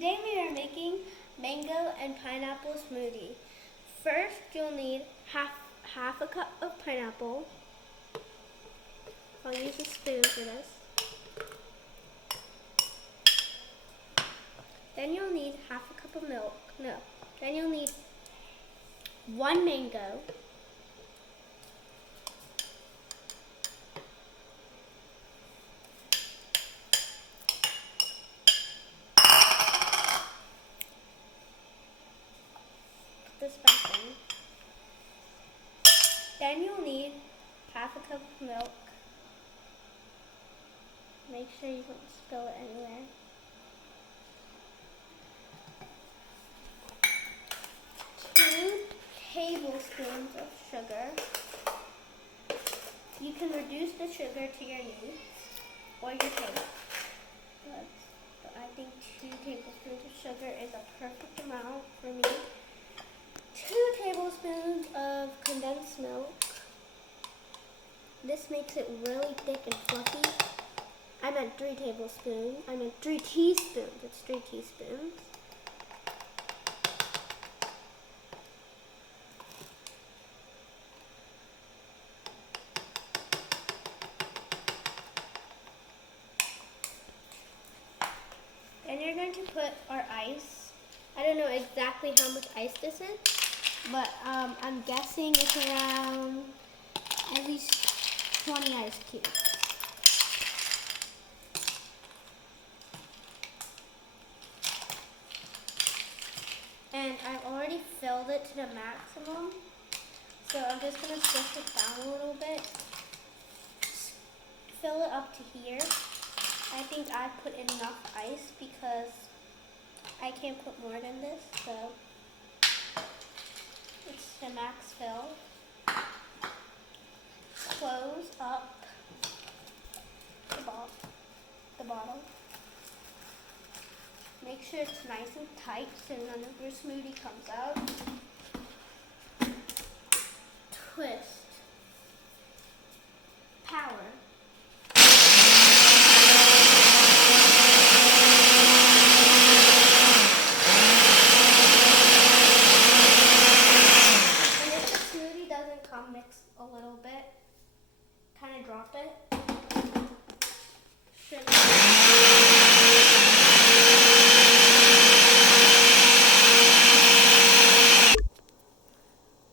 Today we are making mango and pineapple smoothie. First, you'll need half a cup of pineapple. I'll use a spoon for this. Then you'll need half a cup of milk. No. Then you'll need one mango. This back in. Then you'll need half a cup of milk. Make sure you don't spill it anywhere. 2 tablespoons of sugar. You can reduce the sugar to your needs or your taste. But I think 2 tablespoons of sugar is a perfect amount for me. 2 tablespoons of condensed milk. This makes it really thick and fluffy. I meant 3 tablespoons. I meant 3 teaspoons. It's 3 teaspoons. And you're going to put our ice. I don't know exactly how much ice this is, but I'm guessing it's around at least 20 ice cubes. And I've already filled it to the maximum, so I'm just going to squish it down a little bit. Fill it up to here. I think I put enough ice because I can't put more than this, so it's the max fill. Close up the bottle. Make sure it's nice and tight so none of your smoothie comes out. Twist. Power. And if the smoothie doesn't come, mix a little bit. Kind of drop it.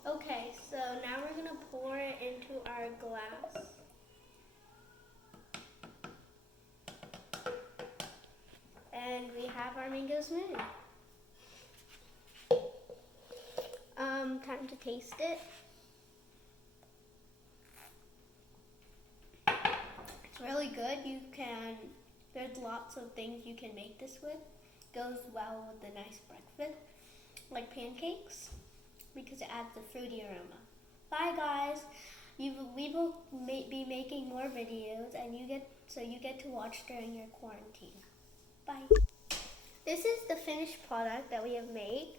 Okay, so now we're going to pour it into our glass. And we have our mango smoothie. Time to taste it. It's really good. There's lots of things you can make this with. Goes well with a nice breakfast, like pancakes, because it adds the fruity aroma. Bye guys. We will be making more videos, and you get to watch during your quarantine. Bye. This is the finished product that we have made.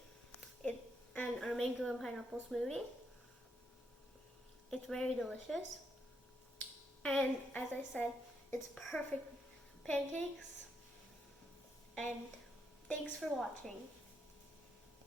And our mango and pineapple smoothie. It's very delicious. And as I said, it's perfect pancakes. And thanks for watching.